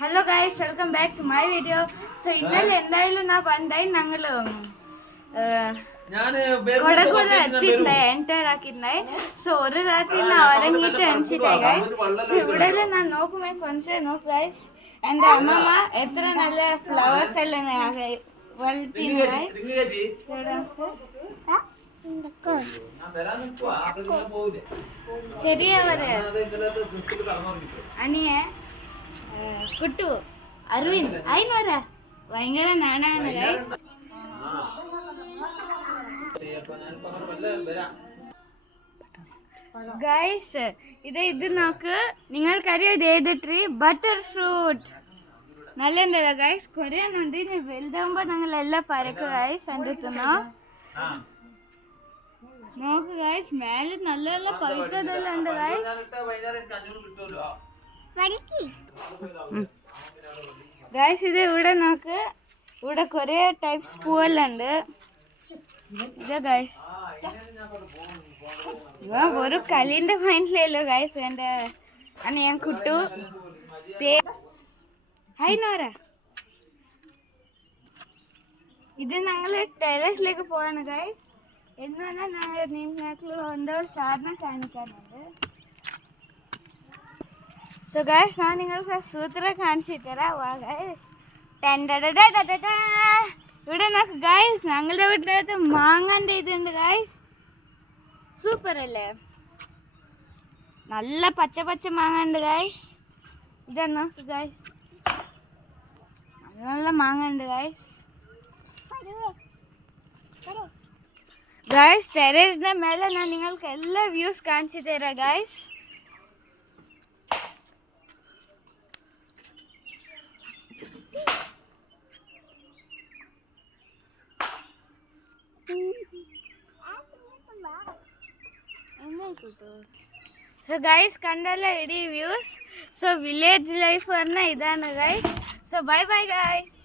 Hello guys, welcome back to my video. So ഇന്നലെ എന്തായാലും ഞാൻ പണ്ടായി ഞങ്ങൾ കൊടകുല എത്തിണ്ടായി, എൻറ്റർ ആക്കിണ്ടായി. സോ ഒരു രാത്രി ഞാൻ ഉറങ്ങിയിട്ട് എണിച്ചിട്ടായി ഗൈസ്. സോ ഇവിടെ ഞാൻ നോക്കുമ്പോൾ കുറച്ച് നോക്ക് ഗൈസ്, എൻ്റെ അമ്മമ്മ എത്ര നല്ല ഫ്ലവേഴ്സ് എല്ലാം വളർത്തിന്ന് ഗൈസ്. ചെറിയവര് അനിയ കുട്ടു അരവിന്ദ് അയിന് വരാ ഭയങ്കര നാണാണ് ഗൈസ്. ഗൈസ് ഇത് നോക്ക്, നിങ്ങൾക്കറിയാം ഇത് ഏത് ട്രീ? Butter fruit. നല്ലതല്ല ഗൈസ്, കൊറിയാനുണ്ട്. ഇനി വലുതാകുമ്പോ ഞങ്ങൾ എല്ലാം പരക്കുക ഗൈസ്. എൻ്റെ നോക്ക് ഗൈസ്, മേലെ നല്ല നല്ല പഴുത്തതെല്ലാം ഉണ്ട് ഗൈസ്. ഗൈസ് ഇത് ഇവിടെ നോക്ക്, ഇവിടെ കുറേ ടൈപ്സ് പൂവെല്ലാം ഉണ്ട്. ഇത് ഗൈസ് ഒരു കളീൻ്റെ മൈൻഡിലല്ലോ ഗൈസ്. എൻ്റെ അന്ന് ഞാൻ കുട്ടു ഹൈനോര. ഇത് ഞങ്ങൾ ടെറസിലേക്ക് പോവാണ് ഗൈസ്. എന്ന് പറഞ്ഞാൽ നിങ്ങൾക്ക് എന്തോ സാധനം കാണിക്കാനുണ്ട്. സോ ഗൈസ് ഞാൻ നിങ്ങൾക്ക് സൂത്രം കാണിച്ചു തരാം. വാ ഗൈസ്. ഇവിടെ നോക്ക് ഗൈസ്, ഞങ്ങളുടെ വീട്ടിനകത്ത് മാങ്ങാൻ്റെ ഇതുണ്ട് ഗൈസ്. സൂപ്പർ അല്ലേ? നല്ല പച്ച പച്ച മാങ്ങ ഉണ്ട് ഗൈസ്. ഇതാ നോക്ക് ഗൈസ്, നല്ല മാങ്ങ ഉണ്ട് ഗൈസ്. ഗൈസ് ടെറസിന്റെ മേലെ ഞാൻ നിങ്ങൾക്ക് എല്ലാ വ്യൂസ് കാണിച്ചു തരാം ഗൈസ്. സോ ഗൈസ് കണ്ടല്ല ഇടി വ്യൂസ്. സോ വില്ലേജ് ലൈഫ് പറഞ്ഞാൽ ഇതാണ് guys. So bye bye guys.